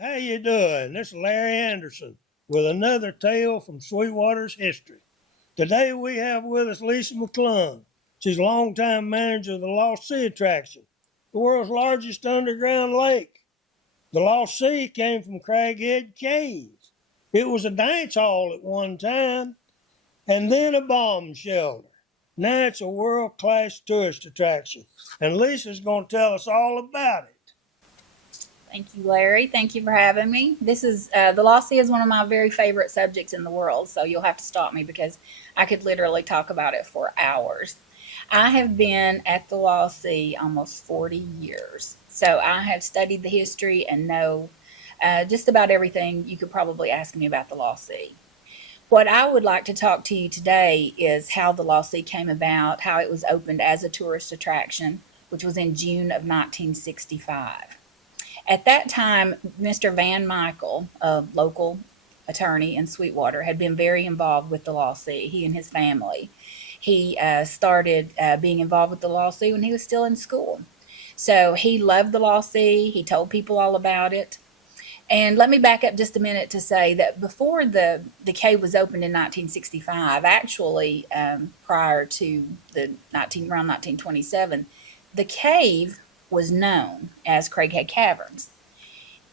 How you doing? This is Larry Anderson with another tale from Sweetwater's history. Today we have with us Lisa McClung. She's a longtime manager of the Lost Sea attraction, the world's largest underground lake. The Lost Sea came from Craghead Cave. It was a dance hall at one time and then a bomb shelter. Now it's a world-class tourist attraction, and Lisa's going to tell us all about it. Thank you, Larry. Thank you for having me. This is the Lost Sea is one of my very favorite subjects in the world, so you'll have to stop me because I could literally talk about it for hours. I have been at the Lost Sea almost 40 years, so I have studied the history and know just about everything you could probably ask me about the Lost Sea. What I would like to talk to you today is how the Lost Sea came about, how it was opened as a tourist attraction, which was in June of 1965. At that time, Mr. Van Michael, a local attorney in Sweetwater, had been very involved with the Lost Sea, he and his family. He started being involved with the Lost Sea when he was still in school. So he loved the Lost Sea. He told people all about it. And let me back up just a minute to say that before the cave was opened in 1965, actually prior to around 1927, the cave was known as Craighead Caverns.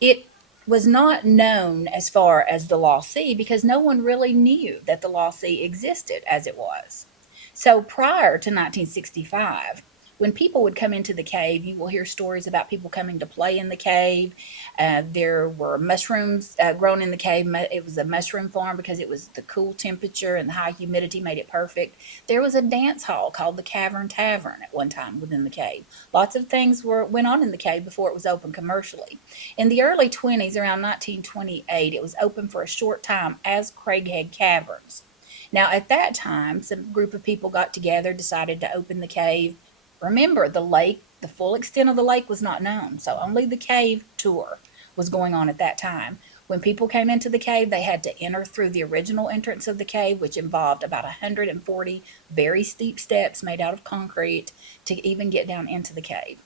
It was not known as far as the Lost Sea because no one really knew that the Lost Sea existed as it was. So prior to 1965, when people would come into the cave, you will hear stories about people coming to play in the cave. There were mushrooms grown in the cave. It was a mushroom farm because it was the cool temperature and the high humidity made it perfect. There was a dance hall called the Cavern Tavern at one time within the cave. Lots of things went on in the cave before it was open commercially. In the early 20s, around 1928, it was open for a short time as Craighead Caverns. Now, at that time, some group of people got together, decided to open the cave. Remember, the lake, the full extent of the lake was not known, so only the cave tour was going on at that time. When people came into the cave, they had to enter through the original entrance of the cave, which involved about 140 very steep steps made out of concrete to even get down into the cave.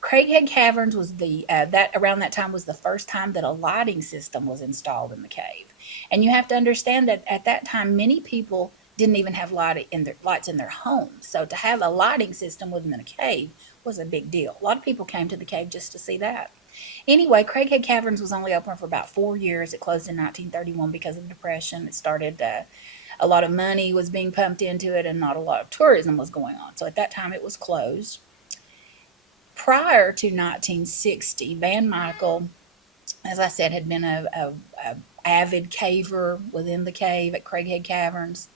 Craighead Caverns was that around that time was the first time that a lighting system was installed in the cave. And you have to understand that at that time, many people didn't even have lights in their homes. So to have a lighting system within a cave was a big deal. A lot of people came to the cave just to see that. Anyway, Craighead Caverns was only open for about 4 years. It closed in 1931 because of the Depression. It started, a lot of money was being pumped into it and not a lot of tourism was going on. So at that time, it was closed. Prior to 1960, Van Michael, as I said, had been a avid caver within the cave at Craighead Caverns.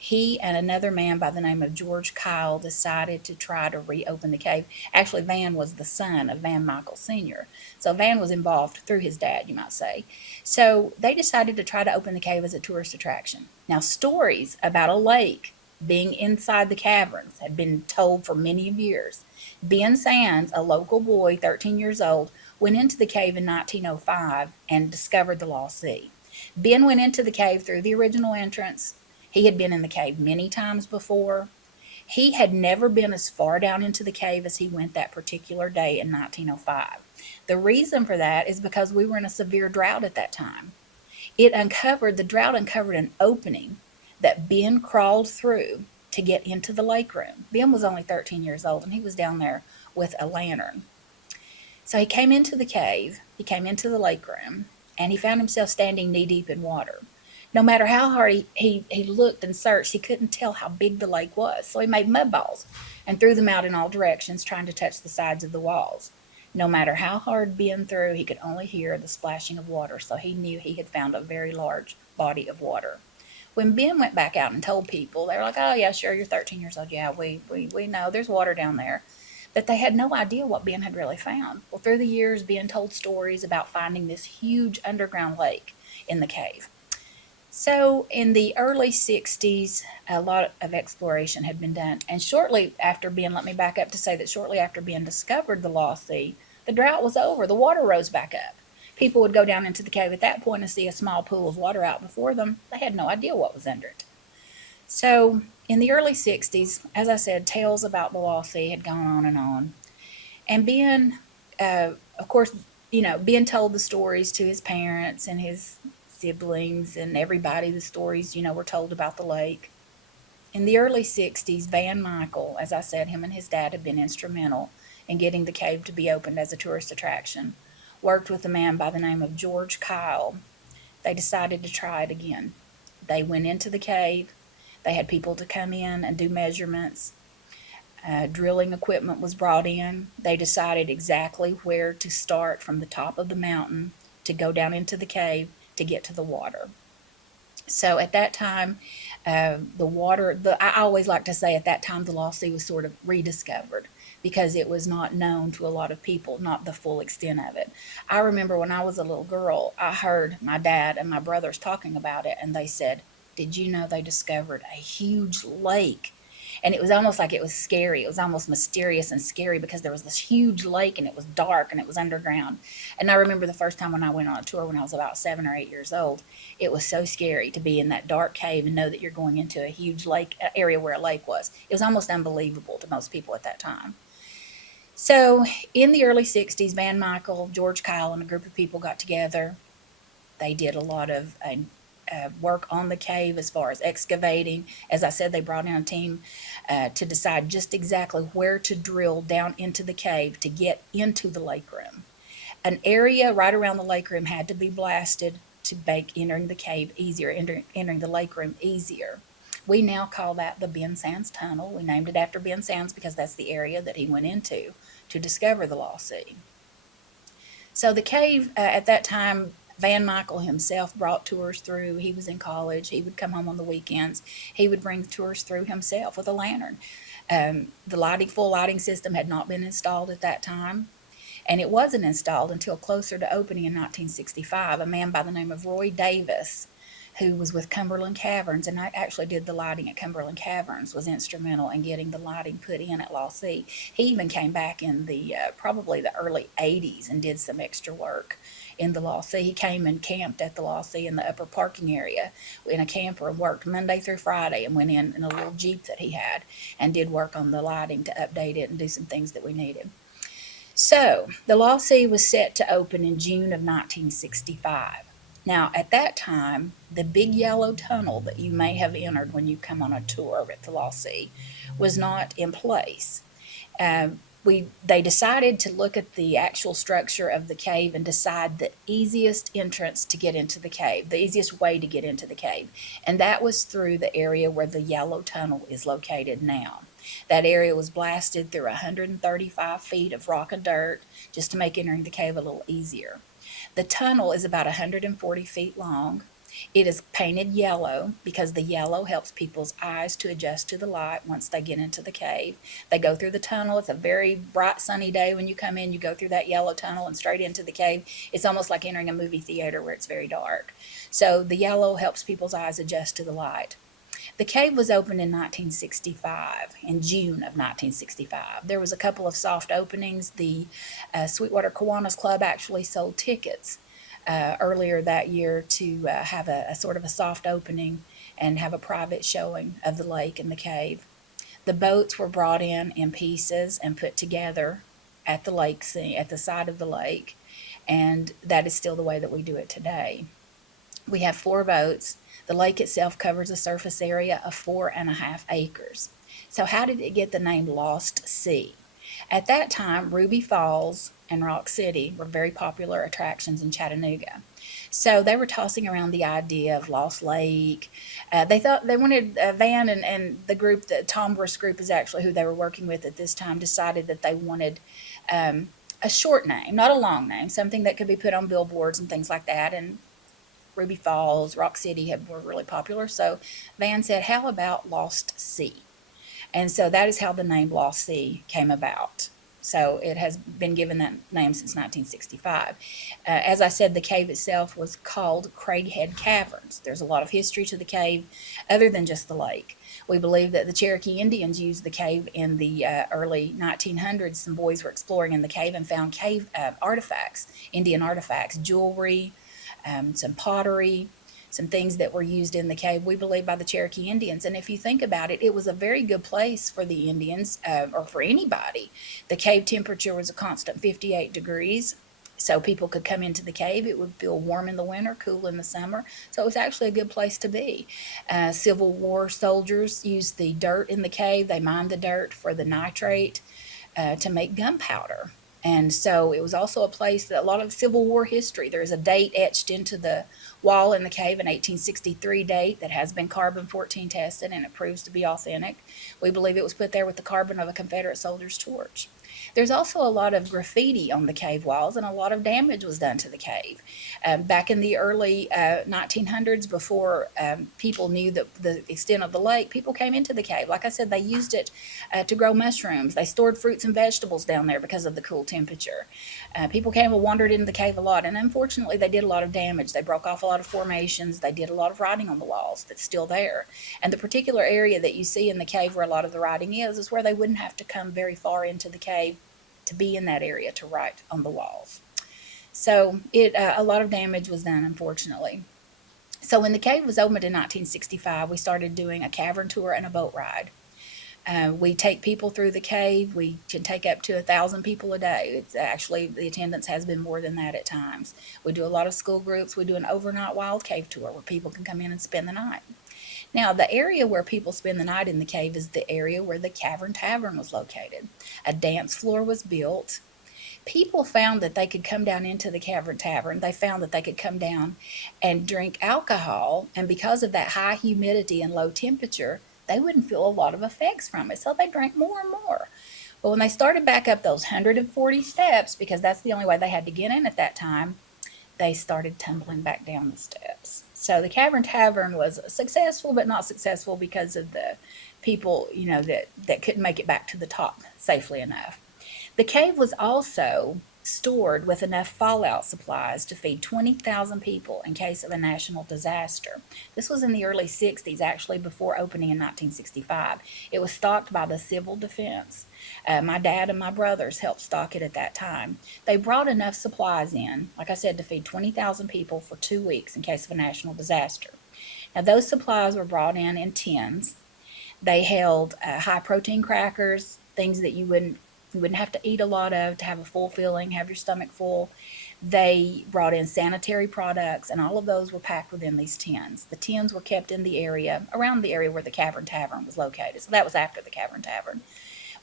He and another man by the name of George Kyle decided to try to reopen the cave. Actually, Van was the son of Van Michael Sr., so Van was involved through his dad, you might say. So they decided to try to open the cave as a tourist attraction. Now, stories about a lake being inside the caverns had been told for many years. Ben Sands, a local boy, 13 years old, went into the cave in 1905 and discovered the Lost Sea. Ben went into the cave through the original entrance. He had been in the cave many times before. He had never been as far down into the cave as he went that particular day in 1905. The reason for that is because we were in a severe drought at that time. The drought uncovered an opening that Ben crawled through to get into the lake room. Ben was only 13 years old and he was down there with a lantern. So he came into the cave, he came into the lake room, and he found himself standing knee deep in water. No matter how hard he looked and searched, he couldn't tell how big the lake was. So he made mud balls and threw them out in all directions, trying to touch the sides of the walls. No matter how hard Ben threw, he could only hear the splashing of water, so he knew he had found a very large body of water. When Ben went back out and told people, they were like, oh, yeah, sure, you're 13 years old. Yeah, we know there's water down there. But they had no idea what Ben had really found. Well, through the years, Ben told stories about finding this huge underground lake in the cave. So, in the early 60s, a lot of exploration had been done. And shortly after Ben, let me back up to say that shortly after Ben discovered the Lost Sea, the drought was over. The water rose back up. People would go down into the cave at that point and see a small pool of water out before them. They had no idea what was under it. So, in the early 60s, as I said, tales about the Lost Sea had gone on. And Ben, of course, being told the stories to his parents and his siblings and everybody, the stories, were told about the lake. In the early 60s, Van Michael, as I said, him and his dad had been instrumental in getting the cave to be opened as a tourist attraction, worked with a man by the name of George Kyle. They decided to try it again. They went into the cave. They had people to come in and do measurements. Drilling equipment was brought in. They decided exactly where to start from the top of the mountain to go down into the cave to get to the water. So at that time, the water, I always like to say at that time the Lost Sea was sort of rediscovered because it was not known to a lot of people, not the full extent of it. I remember when I was a little girl, I heard my dad and my brothers talking about it, and they said, "Did you know they discovered a huge lake?" And it was almost like it was scary. It was almost mysterious and scary because there was this huge lake and it was dark and it was underground. And I remember the first time when I went on a tour when I was about 7 or 8 years old, it was so scary to be in that dark cave and know that you're going into a huge lake area where a lake was. It was almost unbelievable to most people at that time. So in the early 60s, Van Michael, George Kyle, and a group of people got together. They did a lot of work on the cave as far as excavating. As I said, they brought in a team to decide just exactly where to drill down into the cave to get into the lake room. An area right around the lake room had to be blasted to make entering the cave easier, entering the lake room easier. We now call that the Ben Sands Tunnel. We named it after Ben Sands because that's the area that he went into to discover the Lost Sea. So the cave at that time, Van Michael himself brought tours through. He was in college. He would come home on the weekends. He would bring tours through himself with a lantern. The full lighting system had not been installed at that time, and it wasn't installed until closer to opening in 1965. A man by the name of Roy Davis, who was with Cumberland Caverns, and I actually did the lighting at Cumberland Caverns, was instrumental in getting the lighting put in at Lost Sea. He even came back in the probably the early 80s and did some extra work in the Lost Sea. He came and camped at the Lost Sea in the upper parking area in a camper and worked Monday through Friday and went in a little Jeep that he had and did work on the lighting to update it and do some things that we needed. So the Lost Sea was set to open in June of 1965. Now, at that time, the big yellow tunnel that you may have entered when you come on a tour at the Lost Sea was not in place. They decided to look at the actual structure of the cave and decide the easiest entrance to get into the cave, the easiest way to get into the cave, and that was through the area where the yellow tunnel is located now. That area was blasted through 135 feet of rock and dirt just to make entering the cave a little easier. The tunnel is about 140 feet long. It is painted yellow because the yellow helps people's eyes to adjust to the light once they get into the cave. They go through the tunnel. It's a very bright, sunny day when you come in. You go through that yellow tunnel and straight into the cave. It's almost like entering a movie theater where it's very dark. So the yellow helps people's eyes adjust to the light. The cave was opened in 1965, in June of 1965. There was a couple of soft openings. The Sweetwater Kiwanis Club actually sold tickets earlier that year to have a sort of a soft opening and have a private showing of the lake and the cave. The boats were brought in pieces and put together at the lake scene, at the side of the lake, and that is still the way that we do it today. We have 4 boats. The lake itself covers a surface area of 4.5 acres. So how did it get the name Lost Sea? At that time, Ruby Falls and Rock City were very popular attractions in Chattanooga. So they were tossing around the idea of Lost Lake. They thought they wanted Van and the group, the Tom Brisk group is actually who they were working with at this time, decided that they wanted a short name, not a long name, something that could be put on billboards and things like that. And Ruby Falls, Rock City were really popular. So Van said, how about Lost Sea? And so that is how the name Lost Sea came about. So it has been given that name since 1965. As I said, the cave itself was called Craighead Caverns. There's a lot of history to the cave other than just the lake. We believe that the Cherokee Indians used the cave in the early 1900s. Some boys were exploring in the cave and found cave artifacts, Indian artifacts, jewelry, some pottery, some things that were used in the cave, we believe, by the Cherokee Indians. And if you think about it, it was a very good place for the Indians or for anybody. The cave temperature was a constant 58 degrees. so people could come into the cave. It would feel warm in the winter, cool in the summer. So it was actually a good place to be. Civil War soldiers used the dirt in the cave. They mined the dirt for the nitrate to make gunpowder. And so it was also a place that a lot of Civil War history. There's a date etched into the wall in the cave, an 1863 date that has been carbon 14 tested, and it proves to be authentic. We believe it was put there with the carbon of a Confederate soldier's torch. There's also a lot of graffiti on the cave walls, and a lot of damage was done to the cave. Back in the early 1900s, before people knew the extent of the lake, people came into the cave. Like I said, they used it to grow mushrooms. They stored fruits and vegetables down there because of the cool temperature. People came and wandered into the cave a lot, and unfortunately, they did a lot of damage. They broke off a lot of formations. They did a lot of writing on the walls that's still there. And the particular area that you see in the cave where a lot of the writing is where they wouldn't have to come very far into the cave to be in that area to write on the walls. So a lot of damage was done, unfortunately. So when the cave was opened in 1965, we started doing a cavern tour and a boat ride. We take people through the cave. We can take up to 1,000 people a day. It's actually, the attendance has been more than that at times. We do a lot of school groups. We do an overnight wild cave tour where people can come in and spend the night. Now, the area where people spend the night in the cave is the area where the Cavern Tavern was located. A dance floor was built. People found that they could come down into the Cavern Tavern. They found that they could come down and drink alcohol, and because of that high humidity and low temperature, they wouldn't feel a lot of effects from it, so they drank more and more. But when they started back up those 140 steps, because that's the only way they had to get in at that time, they started tumbling back down the steps. So the Cavern Tavern was successful, but not successful because of the people, that couldn't make it back to the top safely enough. The cave was also stored with enough fallout supplies to feed 20,000 people in case of a national disaster. This was in the early 60s, actually, before opening in 1965. It was stocked by the Civil Defense. My dad and my brothers helped stock it at that time. They brought enough supplies in, like I said, to feed 20,000 people for 2 weeks in case of a national disaster. Now, those supplies were brought in tins. They held high protein crackers, things that you wouldn't have to eat a lot of to have a full filling, have your stomach full. They brought in sanitary products, and all of those were packed within these tins. The tins were kept in the area, around the area where the Cavern Tavern was located. So that was after the Cavern Tavern.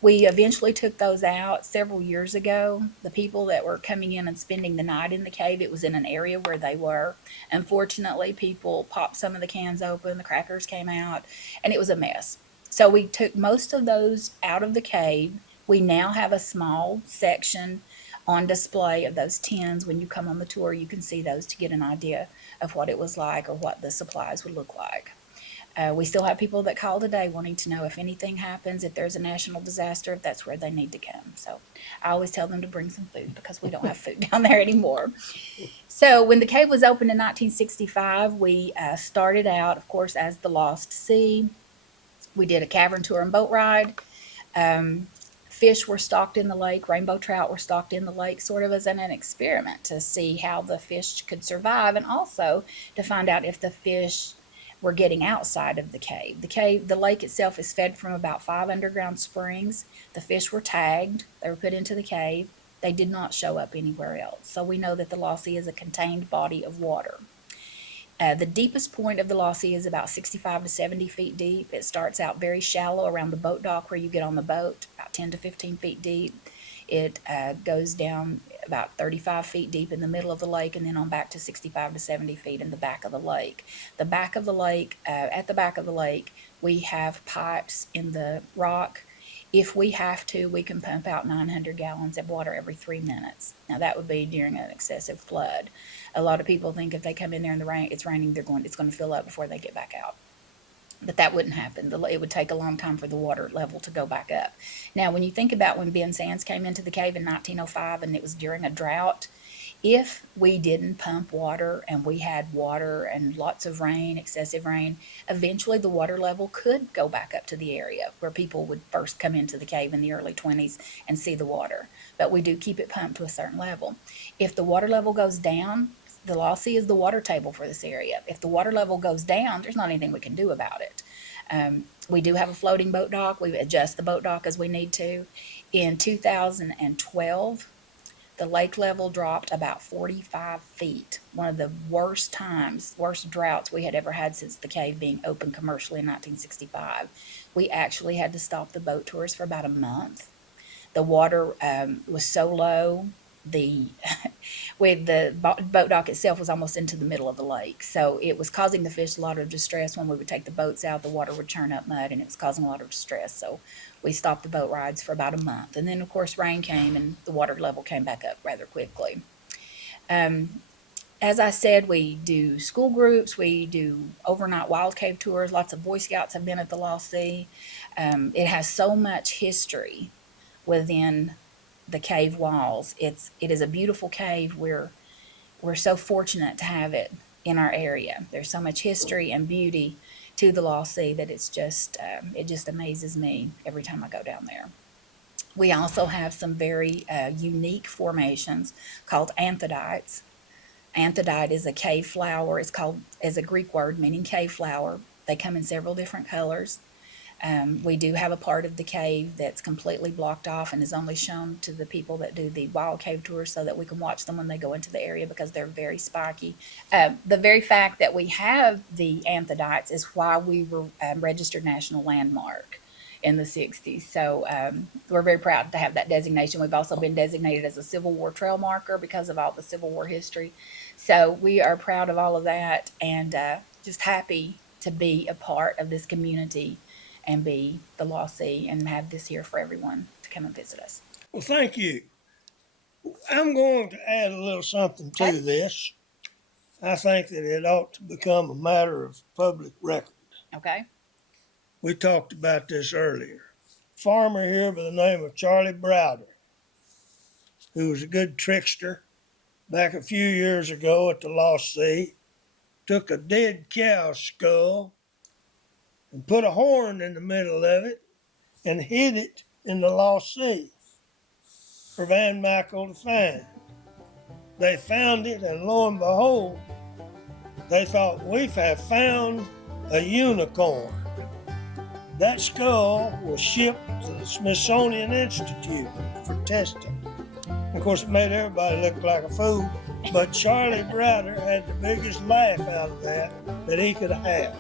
We eventually took those out several years ago. The people that were coming in and spending the night in the cave, it was in an area where they were. Unfortunately, people popped some of the cans open, the crackers came out, and it was a mess. So we took most of those out of the cave. We now have a small section on display of those tins. When you come on the tour, you can see those to get an idea of what it was like or what the supplies would look like. We still have people that call today wanting to know if anything happens, if there's a national disaster, if that's where they need to come. So I always tell them to bring some food because we don't have food down there anymore. So when the cave was opened in 1965, we started out, of course, as the Lost Sea. We did a cavern tour and boat ride. Fish were stocked in the lake, rainbow trout were stocked in the lake, sort of as an experiment to see how the fish could survive, and also to find out if the fish were getting outside of the cave. The lake itself is fed from about 5 underground springs. The fish were tagged, they were put into the cave. They did not show up anywhere else. So we know that the Lost Sea is a contained body of water. The deepest point of the Lost Sea is about 65 to 70 feet deep. It starts out very shallow around the boat dock where you get on the boat, about 10 to 15 feet deep. It goes down about 35 feet deep in the middle of the lake, and then on back to 65 to 70 feet in the back of the lake. At the back of the lake, we have pipes in the rock. If we have to, we can pump out 900 gallons of water every 3 minutes. Now that would be during an excessive flood. A lot of people think if they come in there in the rain, it's raining, it's going to fill up before they get back out. But that wouldn't happen. It would take a long time for the water level to go back up. Now, when you think about when Ben Sands came into the cave in 1905 and it was during a drought, if we didn't pump water and we had water and lots of rain, excessive rain, eventually the water level could go back up to the area where people would first come into the cave in the early 20s and see the water. But we do keep it pumped to a certain level. If the water level goes down, the Lost Sea is the water table for this area. If the water level goes down, there's not anything we can do about it. We do have a floating boat dock. We adjust the boat dock as we need to. In 2012, The lake level dropped about 45 feet. One of the worst droughts we had ever had since the cave being open commercially in 1965. We actually had to stop the boat tours for about a month. The water was so low. The with the boat dock itself was almost into the middle of the lake, so it was causing the fish a lot of distress. When we would take the boats out, the water would churn up mud, and it was causing a lot of distress. So we stopped the boat rides for about a month, and then of course rain came, and the water level came back up rather quickly. As I said, we do school groups, we do overnight wild cave tours. Lots of Boy Scouts have been at the Lost Sea. It has so much history within the cave walls. It is a beautiful cave. We're so fortunate to have it in our area. There's so much history and beauty to the Lost Sea that it just amazes me every time I go down there. We also have some very unique formations called anthodites. Anthodite is a cave flower. It's called as a Greek word meaning cave flower. They come in several different colors. We do have a part of the cave that's completely blocked off and is only shown to the people that do the wild cave tours so that we can watch them when they go into the area because they're very spiky. The very fact that we have the anthodites is why we were registered national landmark in the 60s. So we're very proud to have that designation. We've also been designated as a Civil War trail marker because of all the Civil War history. So we are proud of all of that and just happy to be a part of this community and be the Lost Sea and have this here for everyone to come and visit us. Well, thank you. I'm going to add a little something to Okay. this. I think that it ought to become a matter of public record. Okay. We talked about this earlier. Farmer here by the name of Charlie Browder, who was a good trickster back a few years ago at the Lost Sea, took a dead cow skull and put a horn in the middle of it and hid it in the Lost Sea for Van Michael to find. They found it, and lo and behold, they thought, we have found a unicorn. That skull was shipped to the Smithsonian Institute for testing. Of course, it made everybody look like a fool, but Charlie Browder had the biggest laugh out of that he could have.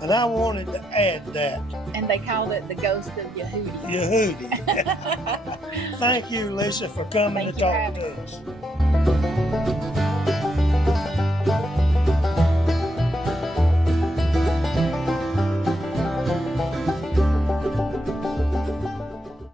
And I wanted to add that. And they called it the Ghost of Yehudi. Yehudi. Thank you, Lisa, for coming Thank to you for talk having to us.